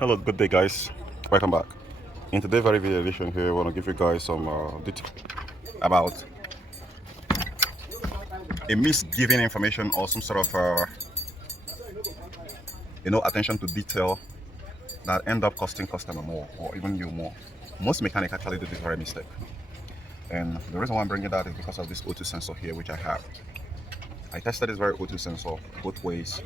Hello, good day guys, welcome back. In today's very video edition here, I want to give you guys some detail about a misgiven information or some sort of attention to detail that end up costing customer more or even you more. Most mechanics actually do this very mistake, and the reason why I'm bringing that is because of this O2 sensor here which I have. I tested this very O2 sensor both ways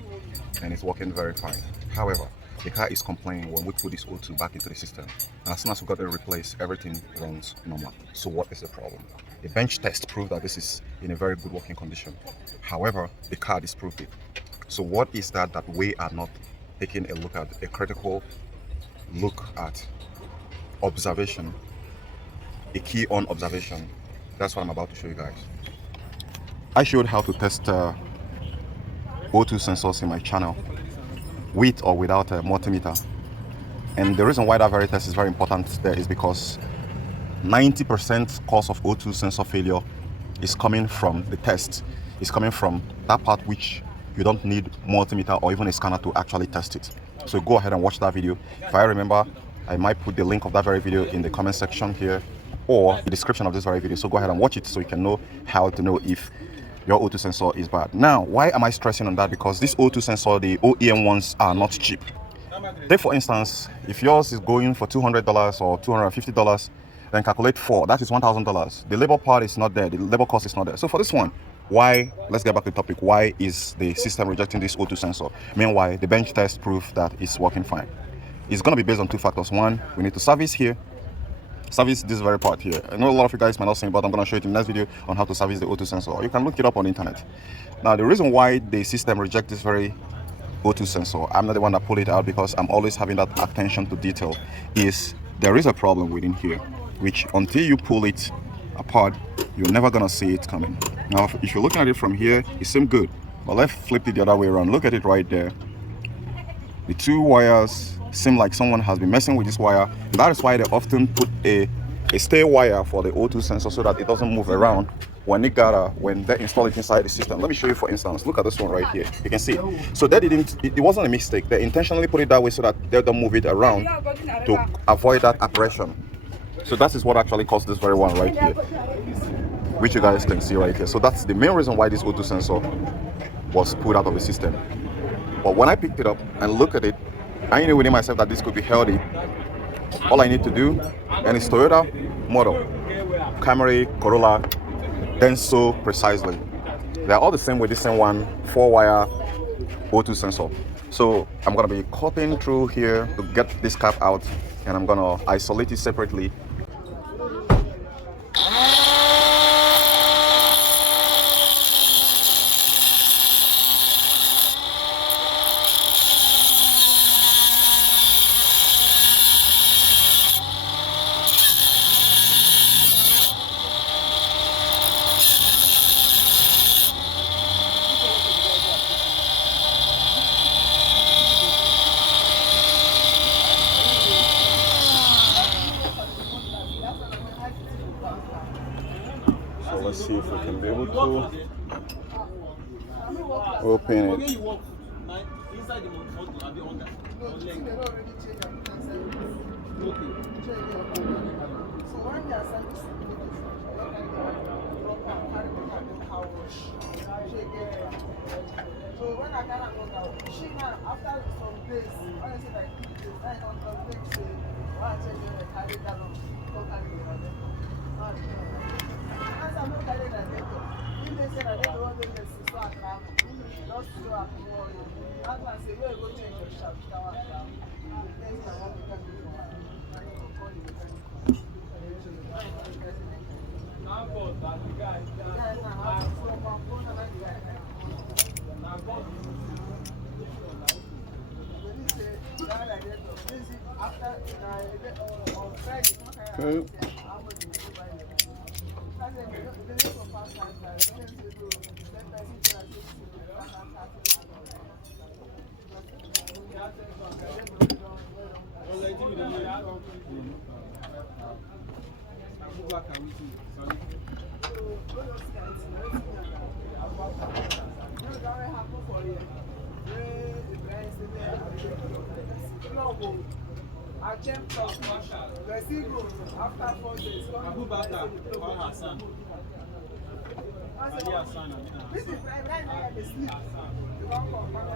and it's working very fine. However, the car is complaining when we put this O2 back into the system, and as soon as we got it replaced, everything runs normal. So what is the problem? The bench test proved that this is in a very good working condition. However, the car disproved it. So what is that we are not taking a look at, a critical look at observation, a key on observation? That's what I'm about to show you guys. I showed how to test O2 sensors in my channel, with or without a multimeter. And the reason why that very test is very important there is because 90% cause of O2 sensor failure is coming from the test. It's coming from that part which you don't need multimeter or even a scanner to actually test it. So go ahead and watch that video. If I remember, I might put the link of that very video in the comment section here or the description of this very video. So go ahead and watch it so you can know how to know if your O2 sensor is bad. Now, why am I stressing on that? Because this O2 sensor, the OEM ones, are not cheap. Take for instance, if yours is going for $200 or $250, then calculate 4, that is $1,000. The labor part is not there, the labor cost is not there. So for this one, why, let's get back to the topic, why is the system rejecting this O2 sensor? Meanwhile, the bench test proved that it's working fine. It's going to be based on two factors. One, we need to service this very part here. I know a lot of you guys might not see it, but I'm going to show you in the next video on how to service the O2 sensor. You can look it up on the internet. Now, the reason why the system rejects this very O2 sensor, I'm not the one that pulled it out because I'm always having that attention to detail, is there is a problem within here, which until you pull it apart, you're never going to see it coming. Now, if you're looking at it from here, it seems good. But let's flip it the other way around. Look at it right there. The two wires seem like someone has been messing with this wire. That is why they often put a stay wire for the O2 sensor so that it doesn't move around when they install it inside the system. Let me show you, for instance. Look at this one right here. You can see. So it wasn't a mistake. They intentionally put it that way so that they don't move it around to avoid that abrasion. So that is what actually caused this very one right here, which you guys can see right here. So that's the main reason why this O2 sensor was pulled out of the system. But when I picked it up and looked at it, I knew within myself that this could be healthy. All I need to do, and it's Toyota model, Camry, Corolla, Denso precisely. They're all the same with this same one, 4-wire O2 sensor. So I'm gonna be cutting through here to get this cap out, and I'm gonna isolate it separately. So let's see if we can be able to open it. So when I got out, she now after some days, when I say like 3 days, I don't know things. Why I tell you that I carry that on, don't carry the other. As I'm not carrying that later, if they say that they don't want to let me so I can, not so I can worry. That's why I say, where go change your shop, shower down. Things I want to come to. Okay. I checked first. The single after 4 days. This is right now they sleep. You don't come back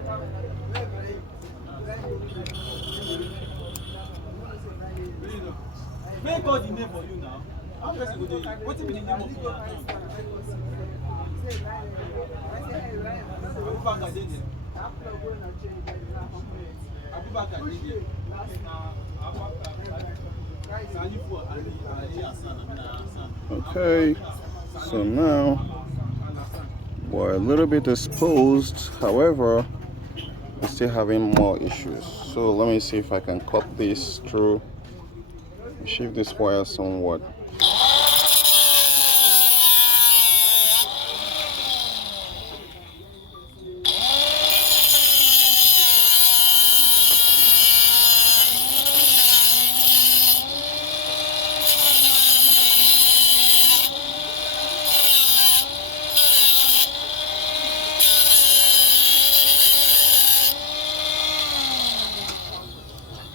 May God the name for you now. How person go dey? What be the name of your account? Abubakar dey there. Abubakar dey there. Okay, so now we're a little bit exposed, however we're still having more issues. So let me see if I can cut this through, shift this wire somewhat.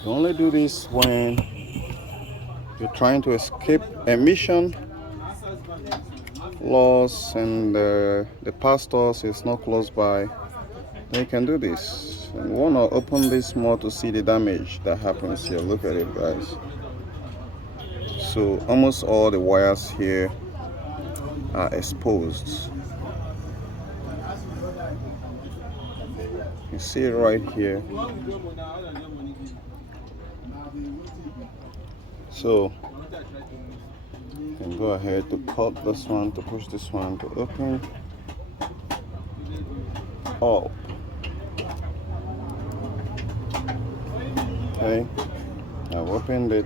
You only do this when you're trying to escape emission laws and the pastors is not close by. Then you can do this. And you want to open this more to see the damage that happens here. Look at it, guys. So almost all the wires here are exposed. You see it right here. So you can go ahead to cut this one, to push this one to open. Oh, okay, I've opened it.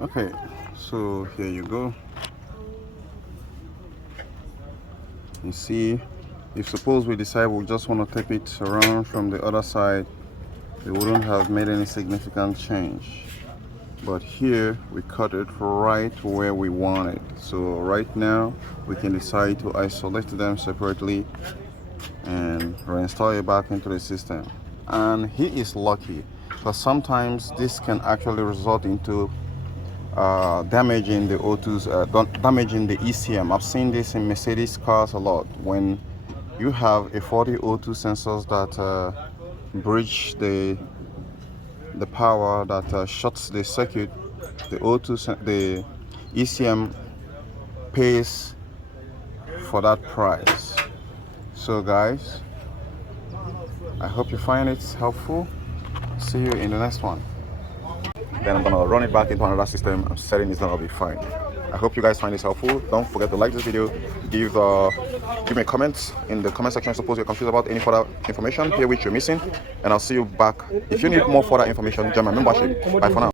Okay, so here you go. You see, if suppose we decide we just want to take it around from the other side, it wouldn't have made any significant change. But here we cut it right where we want it. So right now we can decide to isolate them separately and reinstall it back into the system. And he is lucky, because sometimes this can actually result into damaging the O2s, damaging the ECM. I've seen this in Mercedes cars a lot. When you have a 40 O2 sensors that breach the power, that shuts the circuit, the ECM pays for that price. So guys, I hope you find it helpful. See you in the next one. Then I'm gonna run it back into another system. I'm certain it's gonna be fine. I hope you guys find this helpful. Don't forget to like this video, give me a comment in the comment section. Suppose you're confused about any further information here which you're missing, and I'll see you back. If you need more further information, join my membership. Bye for now.